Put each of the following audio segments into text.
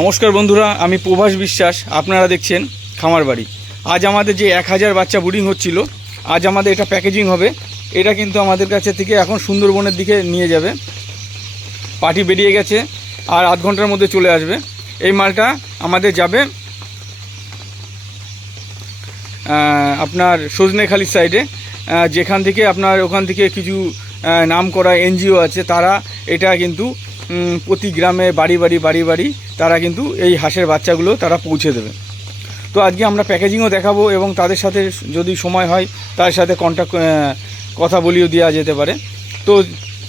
নমস্কার বন্ধুরা, আমি প্রভাস বিশ্বাস, আপনারা দেখছেন খামার বাড়ি আজ আমাদের যে এক হাজার বাচ্চা ব্রিডিং হচ্ছিল, আজ আমাদের এটা প্যাকেজিং হবে। এটা কিন্তু আমাদের কাছে থেকে এখন সুন্দরবনের দিকে নিয়ে যাবে। পার্টি বেরিয়ে গেছে, আর আধ ঘণ্টার মধ্যে চলে আসবে। এই মালটা আমাদের যাবে আপনার সজনেখালির সাইডে যেখান থেকে আপনার ওখান থেকে কিছু নাম করা এনজিও আছে, তারা এটা কিন্তু প্রতি গ্রামে বাড়ি বাড়ি বাড়ি বাড়ি তারা কিন্তু এই হাঁসের বাচ্চাগুলো তারা পৌঁছে দেবে। তো আজকে আমরা প্যাকেজিংও দেখাবো এবং তাদের সাথে যদি সময় হয় তার সাথে কন্ট্যাক্ট কথা বলিও দেওয়া যেতে পারে। তো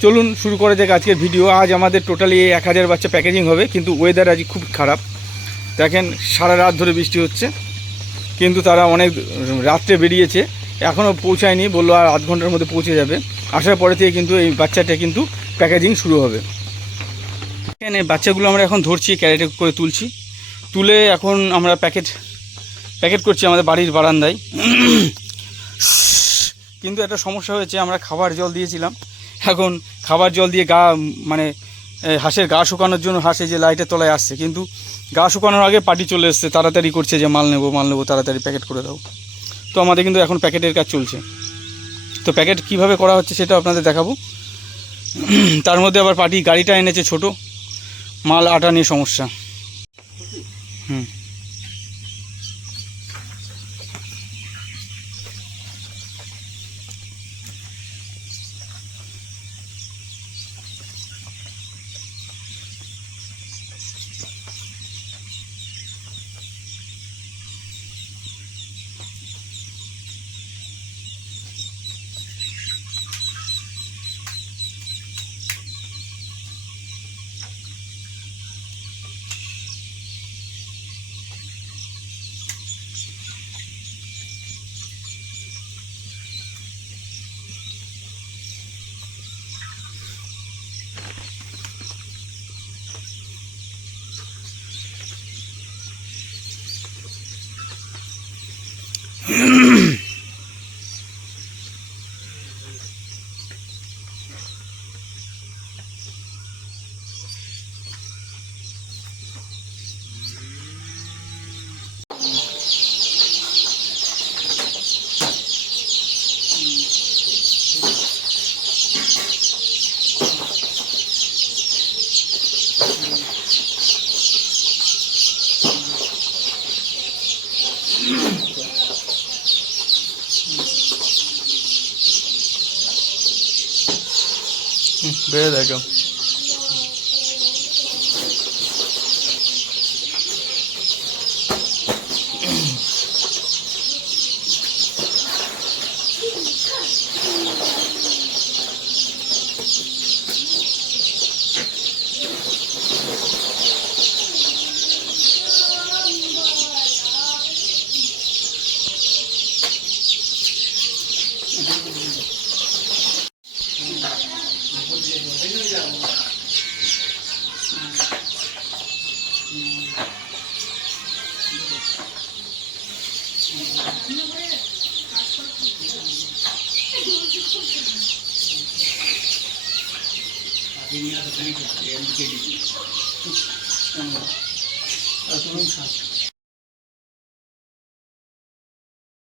চলুন শুরু করে যাক আজকের ভিডিও আজ আমাদের টোটালি এক হাজার বাচ্চা প্যাকেজিং হবে, কিন্তু ওয়েদার আজ খুব খারাপ। দেখেন, সারা রাত ধরে বৃষ্টি হচ্ছে, কিন্তু তারা অনেক রাত্রে বেরিয়েছে এখনও পৌঁছায়নি, বলল আর আধ ঘণ্টার মধ্যে পৌঁছে যাবে। আসার পরে থেকে কিন্তু এই বাচ্চাটা কিন্তু প্যাকেজিং শুরু হবে। এখানে বাচ্চাগুলো আমরা এখন ধরছি, ক্যারেটে করে তুলছি। তুলে এখন আমরা প্যাকেট প্যাকেট করছি আমাদের বাড়ির বারান্দায়। কিন্তু একটা সমস্যা হয়েছে, আমরা খাবার জল দিয়েছিলাম। এখন খাবার জল দিয়ে গা মানে হাঁসের গা শুকানোর জন্য হাঁসে যে লাইটের তলায় আসছে। কিন্তু গা শুকানোর আগে পার্টি চলে এসছে, তাড়াতাড়ি করছে যে মাল নেব মাল নেব, তাড়াতাড়ি প্যাকেট করে দাও। তো আমাদের কিন্তু এখন প্যাকেটের কাজ চলছে। তো প্যাকেট কীভাবে করা হচ্ছে সেটা আপনাদের দেখাবো। তার মধ্যে আবার পার্টি, গাড়িটা এনেছে ছোট। মাল আটা নিয়ে সমস্যা। হুম বেড়ে দেখো। দুনিয়া তো তুমি